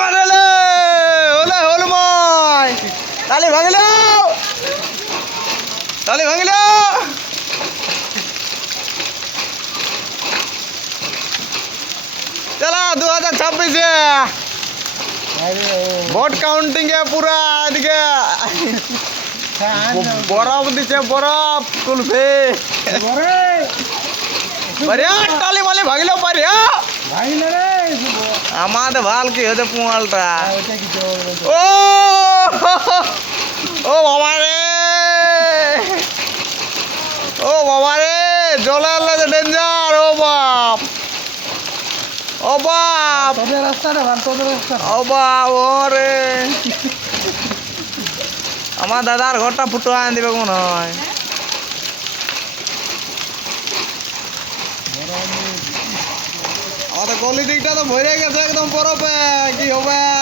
মারেলে ওলে হল মই তালি ভাঙিল তালি ভাঙিল चला 2026 ভোট কাউন্টিং এ পুরা এদিকে বরফ দিচ্ছে বরফ কুলফে বাড়িয়া টালি মালি ভাগিল বাড়িয়া আমাদের ভাল কি হয়েছে পুয়ালটা ও ও বাবা রে ও বাবা রে জলে লাগে ডেঞ্জার ও বাপ ও বাপ রাস্তাটা ভাঙ রাস্তা ও বাপ ওরে আমার দাদার ঘরটা ফুটো আন দিবে মনে হয় আমাদের গলি দিকটা তো ভরে গেছে একদম বরফে কি হবে